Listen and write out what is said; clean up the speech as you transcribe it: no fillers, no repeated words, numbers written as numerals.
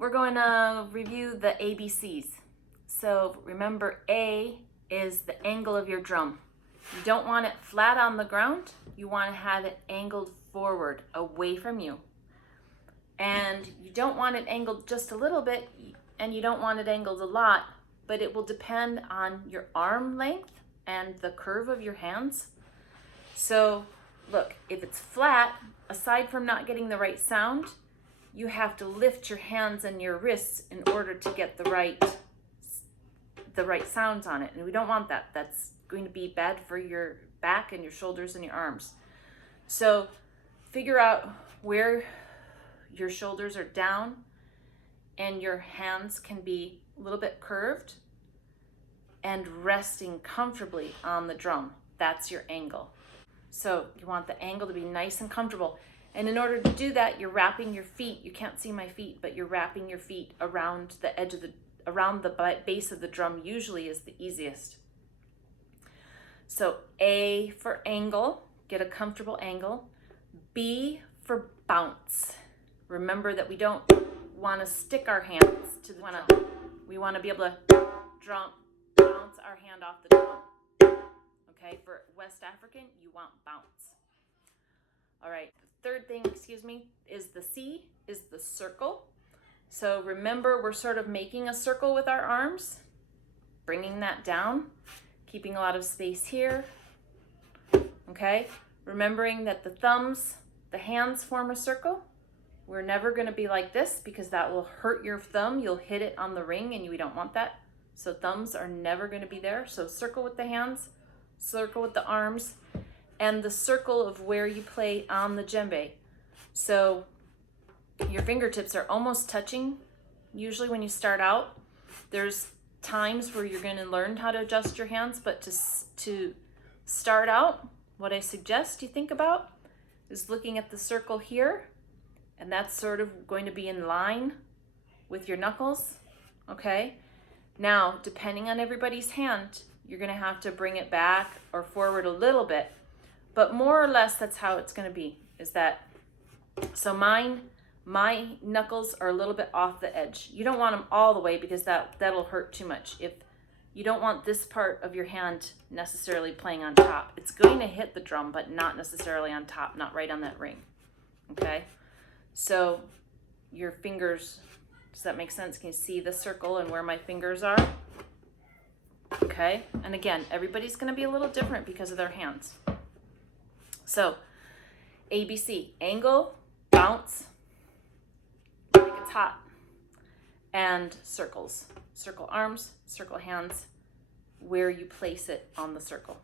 we're going to review the ABCs. So remember, A is the angle of your drum. You don't want it flat on the ground. You want to have it angled forward, away from you. And you don't want it angled just a little bit, and you don't want it angled a lot, but it will depend on your arm length and the curve of your hands. So look, if it's flat, aside from not getting the right sound, you have to lift your hands and your wrists in order to get the right sounds on it. And we don't want that. That's going to be bad for your back and your shoulders and your arms. So figure out where your shoulders are down and your hands can be a little bit curved and resting comfortably on the drum. That's your angle. So you want the angle to be nice and comfortable. And in order to do that, you're wrapping your feet. You can't see my feet, but you're wrapping your feet around the edge of around the base of the drum usually is the easiest. So A for angle, get a comfortable angle. B for bounce. Remember that we don't want to stick our hands to the drum. We want to be able to bounce our hand off the drum. Okay, for West African, you want bounce. All right, the third thing, is the C, is the circle. So remember, we're sort of making a circle with our arms, bringing that down, keeping a lot of space here, okay? Remembering that the hands form a circle. We're never gonna be like this because that will hurt your thumb. You'll hit it on the ring and we don't want that. So thumbs are never gonna be there. So circle with the hands, circle with the arms, and the circle of where you play on the djembe. So your fingertips are almost touching. Usually when you start out, there's times where you're gonna learn how to adjust your hands, but to start out, what I suggest you think about is looking at the circle here, and that's sort of going to be in line with your knuckles, okay? Now, depending on everybody's hand, you're gonna have to bring it back or forward a little bit, but more or less that's how it's gonna be, is that, so my knuckles are a little bit off the edge. You don't want them all the way because that'll hurt too much. If you don't want this part of your hand necessarily playing on top, it's going to hit the drum, but not necessarily on top, not right on that ring, okay? So your fingers, does that make sense? Can you see the circle and where my fingers are? Okay, and again, everybody's gonna be a little different because of their hands. So ABC, angle, bounce, like it's hot, and circles. Circle arms, circle hands, where you place it on the circle.